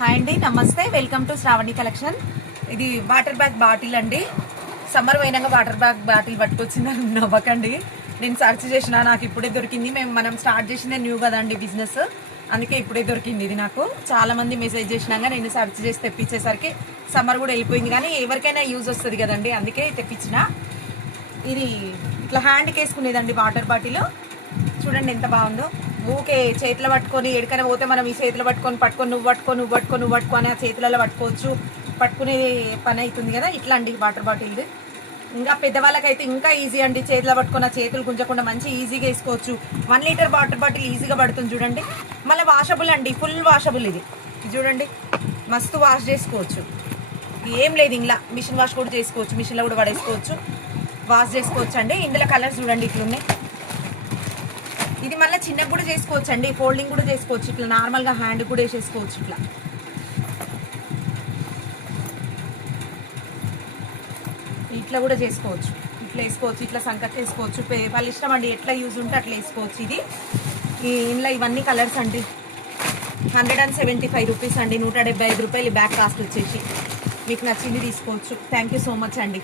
Hi అండి, నమస్తే. Welcome to Shravani collection. ఇది వాటర్ బ్యాగ్ బాటిల్ అండి. సమ్మర్ పోయినాక వాటర్ బ్యాగ్ బాటిల్ పట్టుకొచ్చిందని నవ్వకండి. నేను సర్చ్ చేసిన, నాకు ఇప్పుడే దొరికింది. మనం స్టార్ట్ చేసిందే న్యూ కదండి బిజినెస్, అందుకే ఇప్పుడే దొరికింది ఇది. నాకు చాలా మంది మెసేజ్ చేసినాక నేను సర్చ్ చేసి తెప్పించేసరికి సమ్మర్ కూడా వెళ్ళిపోయింది, కానీ ఎవరికైనా యూజ్ వస్తుంది కదండి, అందుకే తెప్పించిన. ఇది ఇట్లా హ్యాండ్కి వేసుకునేదండి వాటర్ బాటిల్. చూడండి ఎంత బాగుందో. ఊకే చేతిలో పట్టుకొని ఎక్కడికైనా పోతే మనం ఈ చేతిలో పట్టుకొని నువ్వు పట్టుకో అని ఆ చేతులలో పట్టుకోవచ్చు. పట్టుకునే పని అవుతుంది కదా. ఇట్లా అండి వాటర్ బాటిల్. ఇంకా పెద్దవాళ్ళకైతే ఇంకా ఈజీ అండి. చేతిలో పట్టుకున్న చేతులు గుంజకుండా మంచి ఈజీగా వేసుకోవచ్చు. 1 లీటర్ వాటర్ బాటిల్ ఈజీగా పడుతుంది చూడండి. మళ్ళీ వాషబుల్ అండి, ఫుల్ వాషబుల్. ఇది చూడండి, మస్తు వాష్ చేసుకోవచ్చు. ఏం లేదు, ఇలా మిషన్ వాష్ కూడా చేసుకోవచ్చు, మిషన్లో కూడా పడేసుకోవచ్చు, వాష్ చేసుకోవచ్చు అండి. ఇందులో కలర్స్ చూడండి ఇట్లున్నాయి. ఇది మళ్ళీ చిన్నగా కూడా చేసుకోవచ్చు అండి, ఫోల్డింగ్ కూడా చేసుకోవచ్చు. ఇట్లా నార్మల్గా హ్యాండ్ కూడా వేసేసుకోవచ్చు. ఇట్లా కూడా చేసుకోవచ్చు. ఇట్లా వేసుకోవచ్చు, ఇట్లా సంకట్ వేసుకోవచ్చు. వాళ్ళ ఇష్టం అండి, ఎట్లా యూజ్ ఉంటే అట్లా వేసుకోవచ్చు. ఇది ఇందులో ఇవన్నీ కలర్స్ అండి. 175 రూపీస్ అండి, 175 రూపాయలు బ్యాగ్ కాస్ట్ వచ్చేసి. మీకు నచ్చింది తీసుకోవచ్చు. థ్యాంక్ యూ సో మచ్ అండి.